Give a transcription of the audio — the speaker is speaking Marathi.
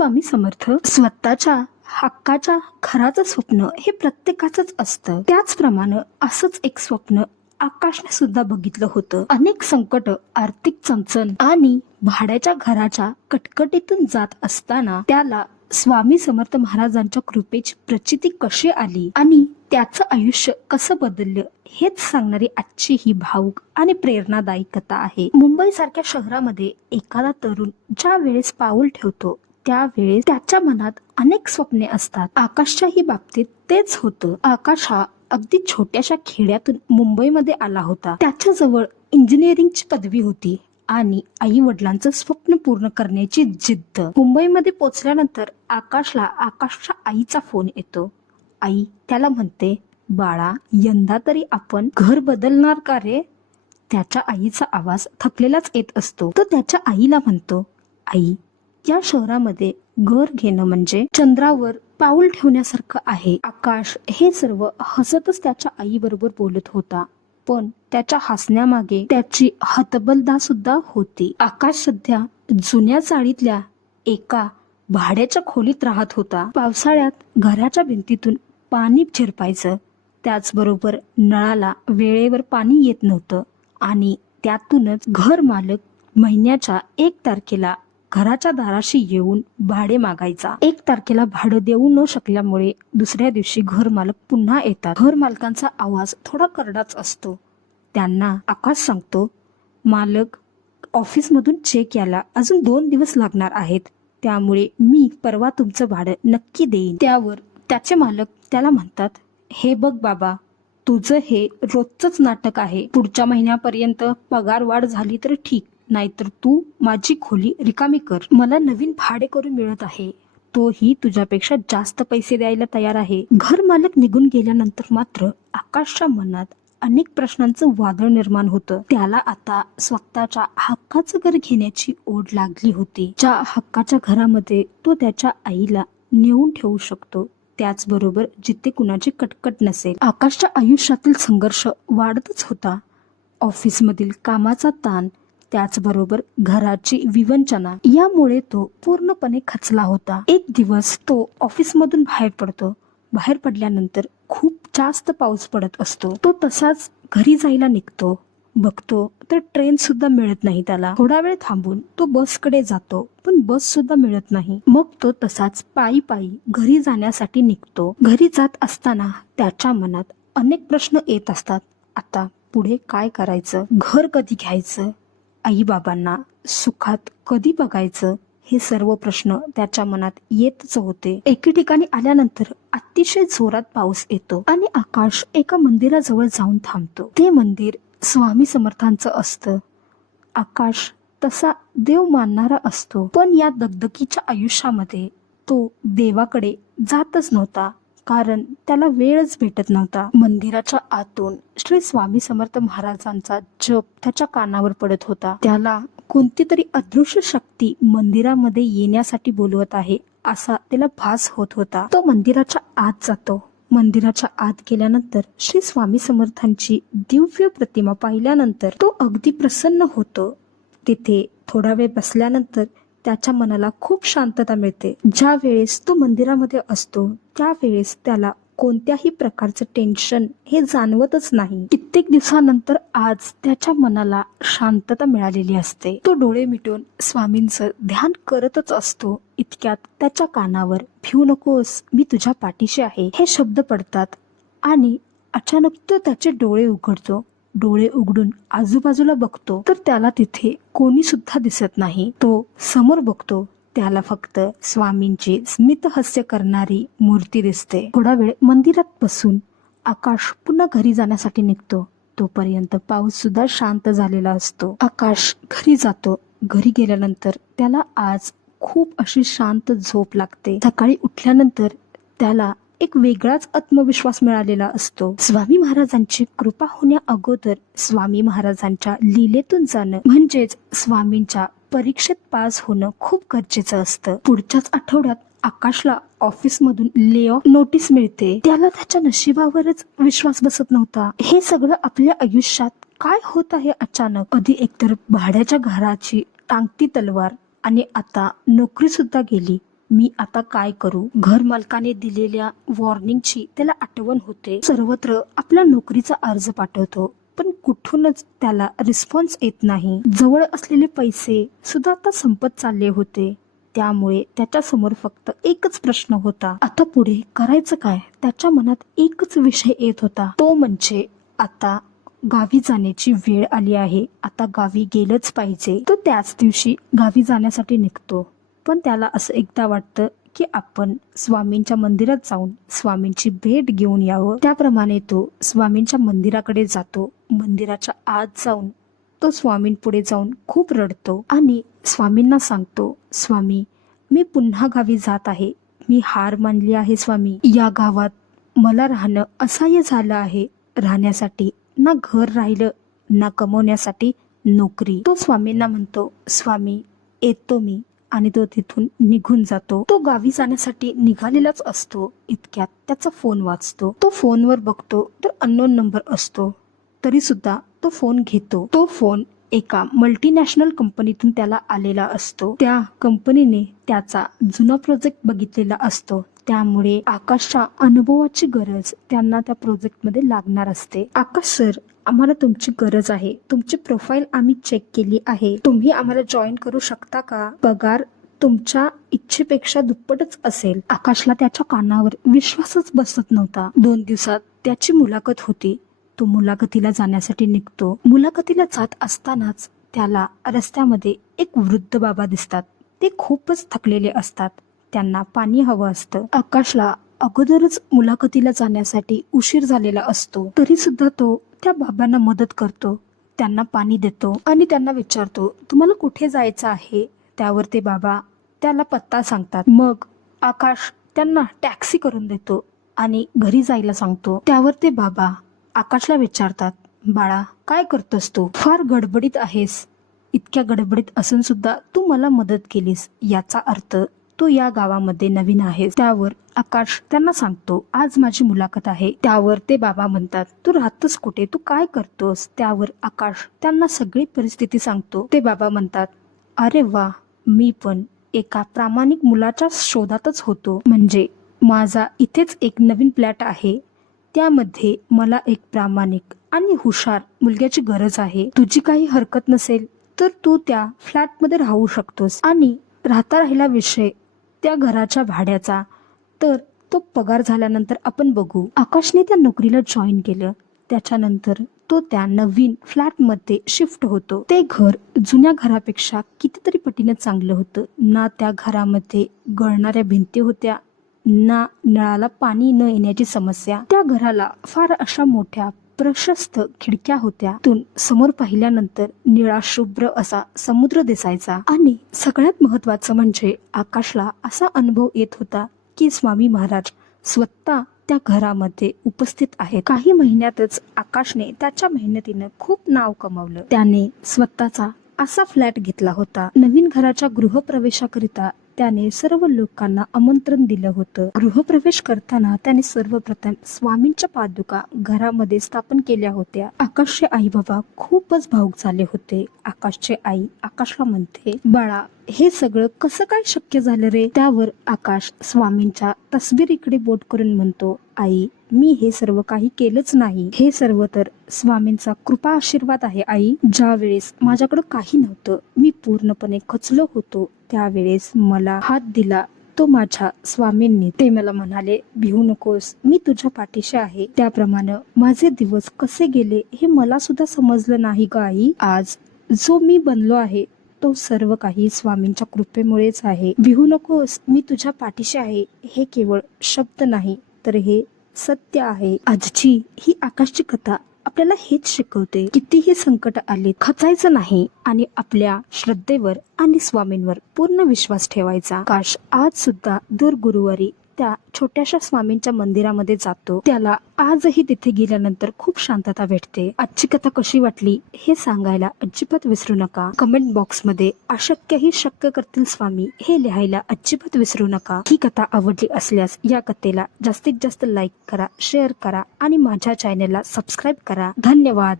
स्वामी समर्थ. स्वतःच्या हक्काच्या घराचं स्वप्न हे प्रत्येकाचंच असतं. त्याचप्रमाणे असंच एक स्वप्न आकाशने सुद्धा बघितलं होतं. अनेक संकट, आर्थिक चणचण आणि भाड्याच्या घराच्या कटकटीतून जात असताना त्याला स्वामी समर्थ महाराजांच्या कृपेची प्रचिती कशी आली आणि त्याचं आयुष्य कसं बदललं हेच सांगणारी आजची ही भावुक आणि प्रेरणादायी कथा आहे. मुंबई सारख्या शहरामध्ये एखादा तरुण ज्या वेळेस पाऊल ठेवतो त्यावेळेस त्याच्या मनात अनेक स्वप्ने असतात. आकाशच्याही बाबतीत तेच होतं. आकाश हा अगदी छोट्याशा खेड्यातून मुंबईमध्ये आला होता. त्याच्याजवळ इंजिनिअरिंगची पदवी होती आणि आई वडिलांचं स्वप्न पूर्ण करण्याची जिद्द. मुंबईमध्ये पोहोचल्यानंतर आकाशला आकाशच्या आईचा फोन येतो. आई त्याला म्हणते, बाळा यंदा तरी आपण घर बदलणार का रे? त्याच्या आईचा आवाज थकलेलाच येत असतो. तो त्याच्या आईला म्हणतो, आई या शहरामध्ये घर घेणं म्हणजे चंद्रावर पाऊल ठेवण्यासारखं आहे. आकाश हे सर्व हसतच त्याच्या आई बरोबर बोलत होता, पण त्याच्या हसण्यामागे त्याची हतबलता सुद्धा होती. आकाश सध्या जुन्या चाळीतल्या एका भाड्याच्या खोलीत राहत होता. पावसाळ्यात घराच्या भिंतीतून पाणी झिरपायचं, त्याचबरोबर नळाला वेळेवर पाणी येत नव्हतं आणि त्यातूनच घर मालक महिन्याच्या 1 तारखेला घराच्या दाराशी येऊन भाडे मागायचा. 1 तारखेला भाडं देऊ न शकल्यामुळे दुसऱ्या दिवशी घर मालक पुन्हा येतात. घर मालकांचा आवाज थोडा करडाच असतो. त्यांना आकाश सांगतो, मालक ऑफिसमधून चेक यायला अजून 2 दिवस लागणार आहेत, त्यामुळे मी परवा तुमचं भाडं नक्की देईन. त्यावर त्याचे मालक त्याला म्हणतात, हे बघ बाबा, तुझं हे रोजच नाटक आहे. पुढच्या महिन्यापर्यंत पगार वाढ झाली तर ठीक, नाहीतर तू माझी खोली रिकामी कर. मला नवीन भाडे करून मिळत आहे, तोही तुझ्यापेक्षा जास्त पैसे द्यायला तयार आहे. घर मालक निघून गेल्यानंतर मात्र आकाशच्या मनात अनेक प्रश्नांचं वादळ निर्माण होतं. त्याला आता स्वतःच्या हक्काचं घर घेण्याची ओढ लागली होती. ज्या हक्काच्या घरामध्ये तो त्याच्या आईला नेऊन ठेवू शकतो, त्याचबरोबर जिथे कुणाची कटकट नसेल. आकाशच्या आयुष्यातील संघर्ष वाढतच होता. ऑफिसमधील कामाचा ताण, त्याचबरोबर घराची विवंचना यामुळे तो पूर्णपणे खचला होता. एक दिवस तो ऑफिसमधून बाहेर पडतो. बाहेर पडल्यानंतर खूप जास्त पाऊस पडत असतो. तो तसाच घरी जायला निघतो. बघतो तर ट्रेन सुद्धा मिळत नाही त्याला. थोडा वेळ थांबून तो बसकडे जातो, पण बस सुद्धा मिळत नाही. मग तो तसाच पायी पायी घरी जाण्यासाठी निघतो. घरी जात असताना त्याच्या मनात अनेक प्रश्न येत असतात. आता पुढे काय करायचं? घर कधी घ्यायचं? आई बाबांना सुखात कधी बघायचं? हे सर्व प्रश्न त्याच्या मनात येतच होते. एके ठिकाणी आल्यानंतर अतिशय जोरात पाऊस येतो आणि आकाश एका मंदिराजवळ जाऊन थांबतो. ते मंदिर स्वामी समर्थांचं असतं. आकाश तसा देव मानणारा असतो, पण या दगदगीच्या आयुष्यामध्ये तो देवाकडे जातच नव्हता, कारण त्याला वेळच भेटत नव्हता. मंदिराच्या आतून श्री स्वामी समर्थ महाराजांचा जप त्याच्या कानावर पडत होता. त्याला कोणती तरी अदृश्य शक्ती मंदिरामध्ये येण्यासाठी बोलवत आहे असा त्याला भास होत होता. तो मंदिराच्या आत जातो. मंदिराच्या आत गेल्यानंतर श्री स्वामी समर्थांची दिव्य प्रतिमा पाहिल्यानंतर तो अगदी प्रसन्न होतो. तिथे थोडा वेळ बसल्यानंतर त्याच्या मनाला खूप शांतता मिळते. ज्या वेळेस तो मंदिरामध्ये असतो त्यावेळेस त्याला कोणत्याही प्रकारचं टेन्शन हे जाणवतच नाही. कित्येक दिवसानंतर आज त्याच्या मनाला शांतता मिळालेली असते. तो डोळे मिटून स्वामींचं ध्यान करतच असतो. इतक्यात त्याच्या कानावर भिऊ नकोस, मी तुझ्या पाठीशी आहे हे शब्द पडतात आणि अचानक तो त्याचे डोळे उघडतो. डोळे उघडून आजूबाजूला बघतो तर त्याला तिथे कोणी सुद्धा दिसत नाही. तो समोर बघतो, त्याला फक्त स्वामींची स्मित हास्य करणारी मूर्ती दिसते. थोडा वेळ मंदिरात बसून आकाश पुन्हा घरी जाण्यासाठी निघतो. तोपर्यंत पाऊस सुद्धा शांत झालेला असतो. आकाश घरी जातो. घरी गेल्यानंतर त्याला आज खूप अशी शांत झोप लागते. सकाळी उठल्यानंतर त्याला एक वेगळाच आत्मविश्वास मिळालेला असतो. स्वामी महाराजांची कृपा होण्या अगोदर स्वामी महाराजांच्या लीलेतून जाणं म्हणजेच स्वामींच्या परीक्षेत पास होणं खूप गरजेचं असतं. पुढच्याच आठवड्यात आकाशला ऑफिसमधून ले ऑफ नोटीस मिळते. त्याला त्याच्या नशिबावरच विश्वास बसत नव्हता. हे सगळं आपल्या आयुष्यात काय होत आहे अचानक? कधी एकतर भाड्याच्या घराची टांगती तलवार आणि आता नोकरी सुद्धा गेली. मी आता काय करू? घर मालकाने दिलेल्या वॉर्निंगची त्याला आठवण होते. सर्वत्र आपला नोकरीचा अर्ज पाठवतो, पण कुठूनच त्याला रिस्पॉन्स येत नाही. जवळ असलेले पैसे सुद्धा आता संपत चालले होते. त्यामुळे त्याच्या समोर फक्त एकच प्रश्न होता, आता पुढे करायचं काय? त्याच्या मनात एकच विषय येत होता, तो म्हणजे आता गावी जाण्याची वेळ आली आहे. आता गावी गेलंच पाहिजे. तो त्याच दिवशी गावी जाण्यासाठी निघतो. पण त्याला असं एकदा वाटतं की आपण स्वामींच्या मंदिरात जाऊन स्वामींची भेट घेऊन यावं. त्याप्रमाणे तो स्वामींच्या मंदिराकडे जातो. मंदिराच्या आत जाऊन तो स्वामींपुढे जाऊन खूप रडतो आणि स्वामींना सांगतो, स्वामी, मी पुन्हा गावी जात आहे. मी हार मानली आहे स्वामी. या गावात मला राहणं असह्य झालं आहे. राहण्यासाठी ना घर राहिलं, ना कमवण्यासाठी नोकरी. तो स्वामींना म्हणतो, स्वामी येतो मी, आणि तो तिथून निघून जातो. तो गावी जाण्यासाठी निघालेलाच असतो. इतक्यात त्याचा फोन वाजतो. तो फोनवर बघतो तर अननोन नंबर असतो. तरी सुद्धा तो फोन घेतो. तो फोन एका मल्टीनॅशनल कंपनीतून त्याला आलेला असतो. त्या कंपनीने त्याचा जुना प्रोजेक्ट बघितलेला असतो. त्यामुळे आकाशच्या अनुभवाची गरज त्यांना त्या प्रोजेक्टमध्ये लागणार असते. आकाश सर, आम्हाला तुमची गरज आहे. तुमची प्रोफाईल आम्ही चेक केली आहे. तुम्ही आम्हाला जॉईन करू शकता का? पगार तुमच्या इच्छेपेक्षा दुप्पटच असेल. आकाशला त्याच्या कानावर विश्वासच बसत नव्हता. 2 दिवसात त्याची मुलाखत होती. तो मुलाखतीला जाण्यासाठी निघतो. मुलाखतीला जात असतानाच त्याला रस्त्यामध्ये एक वृद्ध बाबा दिसतात. ते खूपच थकलेले असतात. त्यांना पाणी हवं असतं. आकाशला अगोदरच मुलाखतीला जाण्यासाठी उशीर झालेला असतो. तरी सुद्धा तो त्या बाबांना मदत करतो. त्यांना पाणी देतो आणि त्यांना विचारतो, तुम्हाला कुठे जायचं आहे? त्यावर ते बाबा त्याला पत्ता सांगतात. मग आकाश त्यांना टॅक्सी करून देतो आणि घरी जायला सांगतो. त्यावर ते बाबा आकाशला विचारतात, बाळा, काय करतोस तू? फार गडबडीत आहेस. इतक्या गडबडीत असून सुद्धा तू मला मदत केलीस, याचा अर्थ तू या गावामध्ये नवीन आहेस. त्यावर आकाश त्यांना सांगतो, आज माझी मुलाखत आहे. त्यावर ते बाबा म्हणतात, तू राहतोस कुठे? तू काय करतोस? त्यावर आकाश त्यांना सगळी परिस्थिती सांगतो. ते बाबा म्हणतात, अरे वा, मी पण एका प्रामाणिक मुलाच्या शोधातच होतो. म्हणजे माझा इथेच एक नवीन फ्लॅट आहे. त्यामध्ये मला एक प्रामाणिक आणि हुशार मुलग्याची गरज आहे. तुझी काही हरकत नसेल तर तू त्या फ्लॅटमध्ये राहू शकतोस. आणि राहिला विषय त्या घराच्या भाड्याचा, तर तो पगार झाल्यानंतर आपण बघू. आकाशने त्या नोकरीला जॉईन केलं. त्याच्यानंतर तो त्या नवीन फ्लॅटमध्ये शिफ्ट होतो. ते घर जुन्या घरापेक्षा कितीतरी पटीने चांगलं होतं. ना त्या घरामध्ये गळणाऱ्या भिंती होत्या, ना नळाला पाणी न येण्याची समस्या. त्या घराला फार अशा मोठ्या प्रशस्त खिडक्या होत्या. तिथून समोर पाहिल्यानंतर निळा शुभ्र असा समुद्र दिसायचा. आणि सगळ्यात महत्वाचं म्हणजे आकाशला असा अनुभव येत होता की स्वामी महाराज स्वतः त्या घरामध्ये उपस्थित आहेत. काही महिन्यातच आकाशने त्याच्या मेहनतीनं खूप नाव कमावलं. त्याने स्वतःचा असा फ्लॅट घेतला होता. नवीन घराच्या गृहप्रवेशाकरिता त्याने सर्व लोकांना आमंत्रण दिलं होतं. गृहप्रवेश करताना त्याने सर्वप्रथम स्वामींच्या पादुका घरामध्ये स्थापन केल्या होत्या. आकाशचे आई बाबा खूपच भावुक झाले होते. आकाशचे आई आकाशला म्हणते, बाळा, हे सगळं कसं काय शक्य झालं रे? त्यावर आकाश स्वामींच्या तसबिरीकडे बोट करून म्हणतो, आई, मी हे सर्व काही केलंच नाही. हे सर्व तर स्वामींचा कृपा आशीर्वाद आहे आई. ज्या वेळेस माझ्याकडे काही नव्हतं, मी पूर्णपणे खचलो होतो, त्यावेळेस मला हात दिला तो माझ्या स्वामींनी. ते मला म्हणाले, भिवू नकोस, मी तुझ्या पाठीशी आहे. त्याप्रमाणे माझे दिवस कसे गेले हे मला सुद्धा समजलं नाही ग आई. आज जो मी बनलो आहे तो सर्व काही स्वामींच्या कृपेमुळेच आहे. भिवू नकोस, मी तुझ्या पाठीशी आहे. हे केवळ शब्द नाही तर हे सत्य आहे. आजची ही आकाशची कथा आपल्याला हेच शिकवते, कितीही संकट आले खचायचं नाही आणि आपल्या श्रद्धेवर आणि स्वामींवर पूर्ण विश्वास ठेवायचा. आकाश आज सुद्धा दर गुरुवारी त्या छोट्याशा स्वामींच्या मंदिरामध्ये जातो. त्याला आजही तिथे गेल्यानंतर खूप शांतता भेटते. आजची कथा कशी वाटली हे सांगायला अजिबात विसरू नका. कमेंट बॉक्स मध्ये अशक्यही शक्य करतील स्वामी हे लिहायला अजिबात विसरू नका. ही कथा आवडली असल्यास या कथेला जास्तीत जास्त लाईक करा, शेअर करा आणि माझ्या चॅनेलला सबस्क्राईब करा. धन्यवाद.